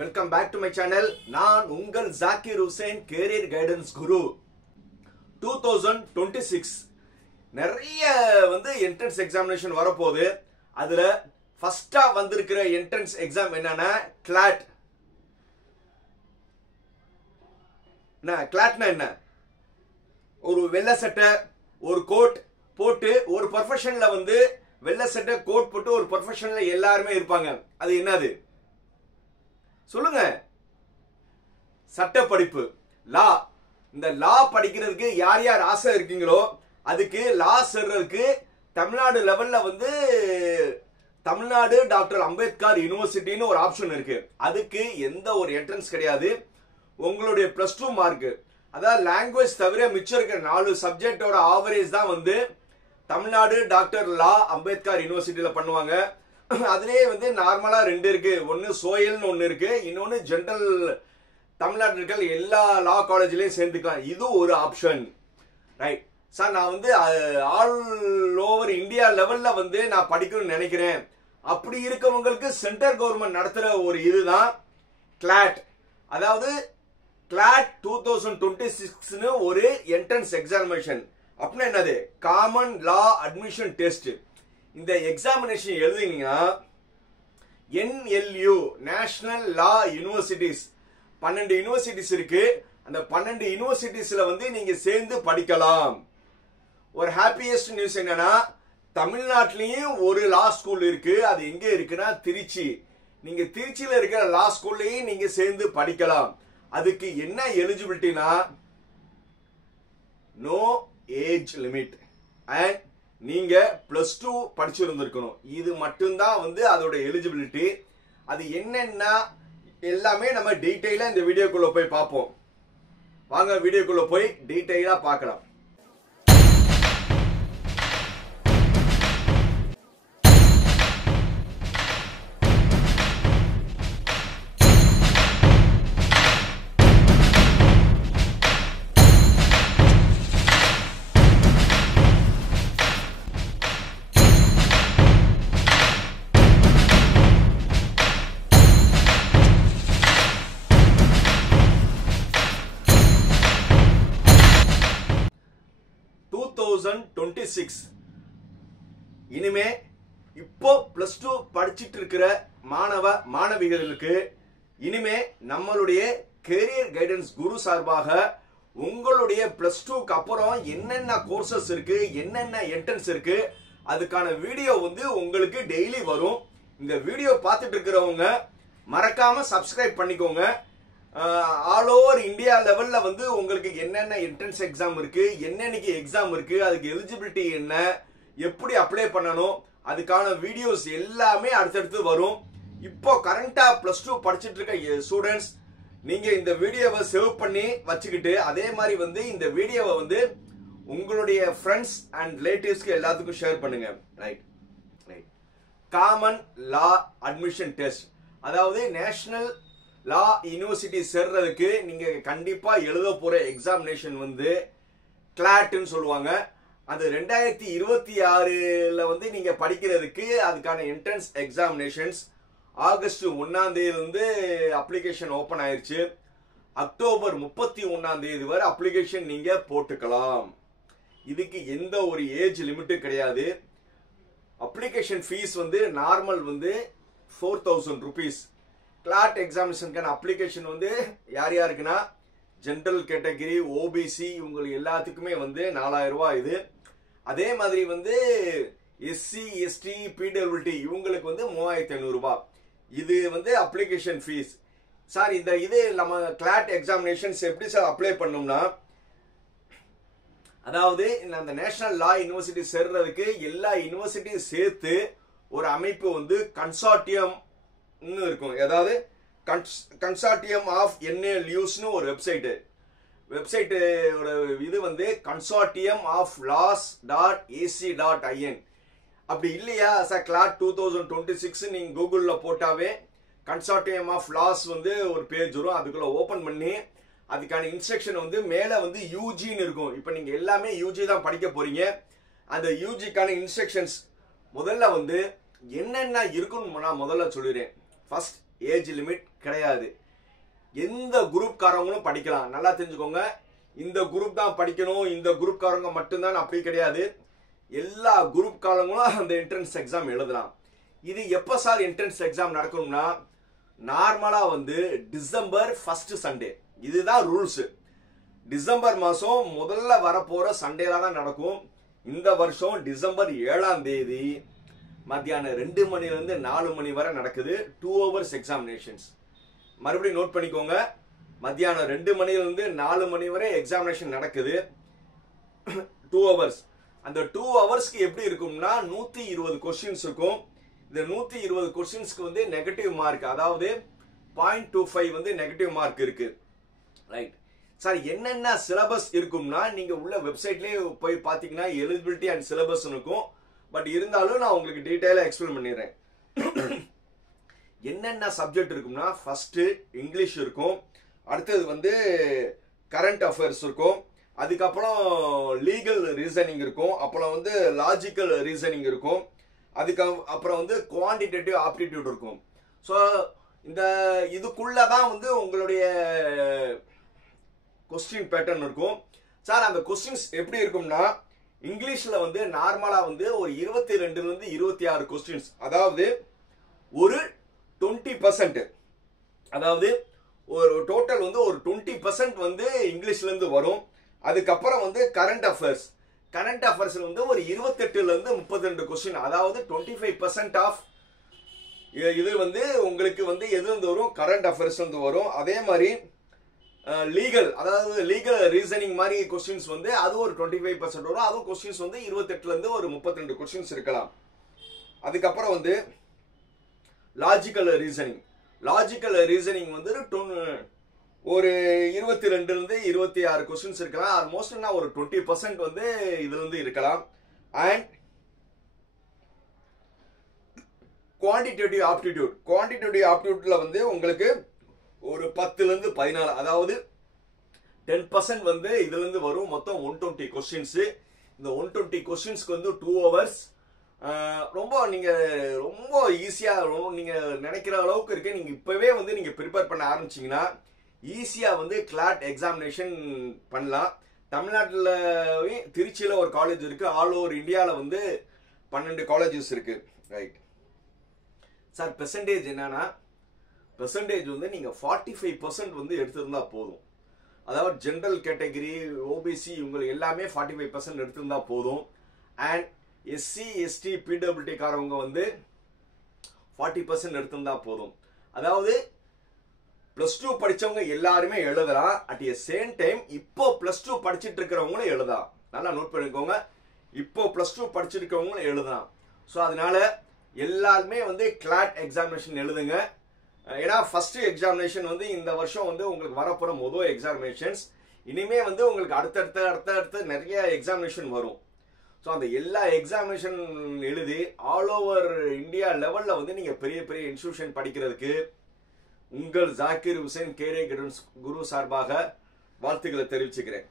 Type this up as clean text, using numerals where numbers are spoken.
Welcome back to my channel. நான் உங்கள் Zakir Hussain career guidance guru. 2026 நிறைய என்ட்ரன்ஸ் எக்ஸாமினேஷன் வரப்போகுது. அதுல ஃபர்ஸ்டா வந்திருக்கிற என்ட்ரன்ஸ் எக்ஸாம் என்னன்னா கிளாட். கிளாட்னா என்ன? ஒரு வெள்ளை சட்டை ஒரு கோட் போட்டு ஒரு ப்ரொஃபஷன்ல வெள்ளை சட்டை கோட் போட்டு ஒரு ப்ரொஃபஷன்ல எல்லாருமே இருப்பாங்க. அது என்னது சொல்லுங்க? சட்ட படிப்பு, லா. இந்த லா படிக்கிறதுக்கு யார் யார் ஆசை இருக்கீங்களோ அதுக்கு லா சேர்றதுக்கு தமிழ்நாடு லெவல்ல தமிழ்நாடு டாக்டர் அம்பேத்கர் யூனிவர்சிட்டின்னு ஒரு ஆப்ஷன் இருக்கு. அதுக்கு எந்த ஒரு என்ட்ரன்ஸ் கிடையாது. உங்களுடைய +2 மார்க், அதாவது லாங்குவேஜ் தவிர மிச்சம் இருக்கிற 4 சப்ஜெக்டோட ஆவரேஜ் தான் தமிழ்நாடு டாக்டர் லா அம்பேத்கர் யூனிவர்சிட்டியில பண்ணுவாங்க. அதுலேயே நார்மலா 2 இருக்கு. ஒன்னு சோயல்னு ஒன்னு இருக்கு, இன்னொன்னு ஜெனரல். தமிழ்நாட்டில் இருக்கிற எல்லா லா காலேஜ்லயும் சேர்ந்துக்கலாம். இது ஒரு ஆப்ஷன், ரைட்? சார் நான் ஆல் ஓவர் இந்தியா லெவல்ல நான் படிக்கணும்னு நினைக்கிறேன். அப்படி இருக்கவங்களுக்கு சென்ட்ரல் கவர்மெண்ட் நடத்துற ஒரு இதுதான் கிளாட். அதாவது கிளாட் 2026 ஒரு என்ட்ரன்ஸ் எக்ஸாமினேஷன். அப்படின்னா என்னது? Common law admission test. இந்த எக்ஸாமினேஷன் எழுதினீங்கன்னா NLU national law universities 12 universities இருக்கு. அந்த 12 யூனிவர்சிட்டிஸ்ல நீங்க சேர்ந்து படிக்கலாம். ஒரு ஹாப்பியஸ்ட் நியூஸ் என்னன்னா தமிழ்நாட்டிலையும் ஒரு லா ஸ்கூல் இருக்கு. அது எங்க இருக்குன்னா திருச்சி. நீங்க திருச்சியில இருக்கிற லா ஸ்கூல்லையும் நீங்க சேர்ந்து படிக்கலாம். அதுக்கு என்ன எலிஜிபிலிட்டினா நோ ஏஜ் லிமிட் அண்ட் நீங்க +2 படிச்சிருந்திருக்கணும். இது மட்டும்தான் அதோட எலிஜிபிலிட்டி. அது என்னென்ன எல்லாமே நம்ம டீடைலா இந்த வீடியோக்குள்ள போய் பார்ப்போம். வாங்க வீடியோக்குள்ள போய் டீடைலா பார்க்கலாம். இனிமே இப்போ +2 படிச்சிட்டு இருக்கிற மாணவிகளுக்கு இனிமே நம்மளுடைய கெரியர் கைடன்ஸ் குரு சார்பாக உங்களுடைய +2க்கு அப்புறம் என்னென்ன கோர்சஸ் இருக்கு, என்னென்ன என்ட்ரன்ஸ் இருக்கு, அதுக்கான வீடியோ உங்களுக்கு டெய்லி வரும். இந்த வீடியோ பார்த்துட்டு இருக்கிறவங்க மறக்காம சப்ஸ்கிரைப் பண்ணிக்கோங்க. ஆல் ஓவர் இந்தியா லெவல்ல உங்களுக்கு என்னென்ன என்ட்ரன்ஸ் எக்ஸாம் இருக்கு, என்னென்னைக்கு எக்ஸாம் இருக்கு, அதுக்கு எலிஜிபிலிட்டி என்ன, எப்படி அப்ளை பண்ணணும், அதுக்கான வீடியோஸ் எல்லாமே அடுத்தடுத்து வரும். இப்போ கரண்டா +2 படிச்சிட்டு இருக்க ஸ்டூடெண்ட்ஸ் நீங்க இந்த வீடியோவை சேவ் பண்ணி வச்சுக்கிட்டு அதே மாதிரி இந்த வீடியோவை உங்களுடைய ஃப்ரெண்ட்ஸ் அண்ட் ரிலேட்டிவ்ஸ்க்கு எல்லாத்துக்கும் ஷேர் பண்ணுங்க. Right right. Common law admission test, அதாவது நேஷனல் லா யூனிவர்சிட்டி சேர்றதுக்கு நீங்க கண்டிப்பா எழுத போற எக்ஸாமினேஷன் கிளாட்னு சொல்லுவாங்க. அது 2026ல நீங்க படிக்கிறதுக்கு அதுக்கான என்ட்ரன்ஸ் எக்ஸாமினேஷன்ஸ் ஆகஸ்ட் 1ஆம் தேதி அப்ளிகேஷன் ஓபன் ஆயிருச்சு. அக்டோபர் 31ஆம் தேதி வரை அப்ளிகேஷன் நீங்க போட்டுக்கலாம். இதுக்கு எந்த ஒரு ஏஜ் லிமிட்டும் கிடையாது. Application fee normal 4000 rupees. CLAT எக்ஸாமினேஷனுக்கான அப்ளிகேஷன் யார் யாருக்குன்னா ஜெனரல் கேட்டகரி, OBC இவங்களுக்கு எல்லாத்துக்குமே 4000 ரூபாய். இது அதே மாதிரி SC ST PWT இவங்களுக்கு 3500 ரூபாய். இது அப்ளிகேஷன் ஃபீஸ். சார் இது நம்ம கிளாட் எக்ஸாமினேஷன்ஸ் எப்படி சார் அப்ளை பண்ணோம்னா, அதாவது அந்த நேஷனல் லா யூனிவர்சிட்டி சேர்றதுக்கு எல்லா யூனிவர்சிட்டியும் சேர்த்து ஒரு அமைப்பு கன்சார்டியம் இருக்கும். அதாவது கன்சார்டியம் ஆஃப் NLUsனு ஒரு வெப்சைட் இது கன்சார்டியம் ஆஃப் laws.ac.in. அப்படி இல்லையா சார் கிளாட் 2026 நீங்க கூகுள்ல போட்டாவே கன்சார்டியம் ஆஃப் லாஸ் ஒரு பேஜ் வரும். அதுக்குள்ள ஓபன் பண்ணி அதுக்கான இன்ஸ்ட்ரக்ஷன் மேல UGன்னு இருக்கும். இப்போ நீங்க எல்லாமே UG தான் படிக்க போறீங்க. அந்த UGக்கான இன்ஸ்ட்ரக்ஷன்ஸ் முதல்ல என்னென்ன இருக்குன்னு நான் முதல்ல சொல்லிடுறேன். ஃபர்ஸ்ட் ஏஜ் லிமிட் கிடையாது. எந்த குரூப் காரங்களும் படிக்கலாம். நல்லா தெரிஞ்சுக்கோங்க. இந்த குரூப் தான் படிக்கணும், இந்த குரூப் காரங்க மட்டும்தான் அப்படி கிடையாது. எல்லா குரூப் காரங்களும் அந்த என்ட்ரன்ஸ் எக்ஸாம் எழுதலாம். இது எப்ப சார் என்ட்ரன்ஸ் எக்ஸாம் நடக்கணும்னா நார்மலா வந்து டிசம்பர் ஃபர்ஸ்ட் சண்டே. இதுதான் ரூல்ஸ். டிசம்பர் மாசம் முதல்ல வரப்போற சண்டேல தான் நடக்கும். இந்த வருஷம் டிசம்பர் 7ஆம் தேதி மத்தியானம் 2 மணிலிருந்து 4 மணி வரை நடக்குது. 2 hours எக்ஸாமினேஷன்ஸ். மறுபடியும் நோட் பண்ணிக்கோங்க. மத்தியானம் 2 மணிலிருந்து 4 மணி வரை எக்ஸாமினேஷன் நடக்குது. 2 hours. அந்த 2 ஹவர்ஸ்க்கு எப்படி இருக்கும்னா 120 கொஸ்டின்ஸ் இருக்கும். இந்த 120 கொஸ்டின்ஸ்க்கு வந்து நெகட்டிவ் மார்க், அதாவது 0.25 வந்து நெகட்டிவ் மார்க் இருக்கு. ரைட் சார், என்னென்ன சிலபஸ் இருக்கும்னா நீங்க உள்ள வெப்சைட்லயே போய் பாத்தீங்கன்னா எலிஜிபிலிட்டி அண்ட் சிலபஸ் இருக்கும். பட் இருந்தாலும் நான் உங்களுக்கு டீடைலா எக்ஸ்பிளைன் பண்ணிடுறேன். என்னென்ன சப்ஜெக்ட் இருக்கும்னா ஃபர்ஸ்ட் இங்கிலீஷ் இருக்கும், அடுத்தது வந்து கரண்ட் அஃபேர்ஸ் இருக்கும், அதுக்கப்புறம் லீகல் ரீசனிங் இருக்கும், அப்புறம் வந்து லாஜிக்கல் ரீசனிங் இருக்கும், அப்புறம் வந்து குவான்டிடேட்டிவ் ஆப்டிடியூட் இருக்கும். ஸோ இந்த இதுக்குள்ளதான் வந்து உங்களுடைய கொஸ்டின் பேட்டர்ன் இருக்கும். சார் அந்த கொஸ்டின்ஸ் எப்படி இருக்கும்னா இங்கிலீஷ்ல வந்து நார்மலா வந்து ஒரு 22 ல இருந்து 26 கொஸ்டின்ஸ், அதாவது ஒரு 20%, அதாவது ஒரு டோட்டல் வந்து ஒரு 20% வந்து இங்கிலீஷ்ல இருந்து வரும். அதுக்கப்புறம் வந்து கரண்ட் அஃபேர்ஸ்ல வந்து ஒரு 28 ல இருந்து 32 கொஸ்டின், அதாவது 25% ஆஃப் இது வந்து உங்களுக்கு வந்து எது இருந்து வரும், கரண்ட் அஃபேர்ஸ் வந்து வரும். அதே மாதிரி லீகல், அதாவது லீகல் ரீசனிங் மாதிரி கொஸ்டின்ஸ் வந்து அது ஒரு 25% வரும். அதுவும் கொஸ்டின்ஸ் வந்து 28 ல இருந்து ஒரு 32 கொஸ்டின்ஸ் இருக்கலாம். அதுக்கப்புறம் வந்து லாஜிக்கல் ரீசனிங் வந்து ஒரு 22 ல இருந்து 26 கொஸ்டின்ஸ் இருக்கலாம். ஆல்மோஸ்ட் ஒரு 20% வந்து இதுல இருந்து இருக்கலாம். அண்ட் குவான்டிடேட்டிவ் ஆப்டிடியூட்ல வந்து உங்களுக்கு ஒரு 10 ல இருந்து 14, அதாவது 10% வந்து இதுல இருந்து வரும். மொத்தம் 120 கொஸ்டின்ஸ். இந்த 120 கொஸ்டின்ஸ்க்கு வந்து 2 hours. நீங்க ரொம்ப ஈஸியா நீங்க நினைக்கிற அளவுக்கு இருக்கு. நீங்க இப்பவே வந்து நீங்க ப்ரிப்பேர் பண்ண ஆரம்பிச்சீங்கன்னா ஈஸியா வந்து கிளாட் எக்ஸாமினேஷன் பண்ணலாம். தமிழ்நாட்டில் திருச்சியில ஒரு காலேஜ் இருக்கு. ஆல் ஓவர் இந்தியால வந்து 12 காலேஜஸ் இருக்கு. ரைட் சார், பெர்சன்டேஜ் என்னன்னா வந்து நீங்க 45% வந்து எடுத்திருந்தா போதும். அதாவது ஜெனரல் கேட்டகரி, ஓபிசி இவங்க எல்லாமே 45% எடுத்திருந்தா போதும். அண்ட் எஸ்சி எஸ்டி பிடபிள்யூடி காரவங்க வந்து 40% எடுத்திருந்தா போதும். அதாவது +2 படிச்சவங்க எல்லாருமே எழுதலாம். அட் தி சேம் டைம் இப்போ +2 படிச்சிட்டு இருக்கிறவங்களும் எழுதலாம். நல்லா நோட் பண்ணிக்கோங்க. இப்போ +2 படிச்சிருக்கவங்களும் எழுதலாம். ஸோ அதனால எல்லாருமே வந்து கிளாட் எக்ஸாமினேஷன் எழுதுங்க. ஏன்னா ஃபர்ஸ்ட் எக்ஸாமினேஷன் வந்து இந்த வருஷம் வந்து உங்களுக்கு வரப்போற முதல் எக்ஸாமினேஷன்ஸ். இனிமே வந்து உங்களுக்கு அடுத்தடுத்து நிறைய எக்ஸாமினேஷன் வரும். ஸோ அந்த எல்லா எக்ஸாமினேஷன் எழுதி ஆல் ஓவர் இந்தியா லெவல்ல வந்து நீங்க பெரிய பெரிய இன்ஸ்டிடியூஷன் படிக்கிறதுக்கு உங்கள் ஜாக்கிர் ஹுசைன் கேரியர் கைடன்ஸ் குரு சார்பாக வாழ்த்துக்களை தெரிவிச்சுக்கிறேன்.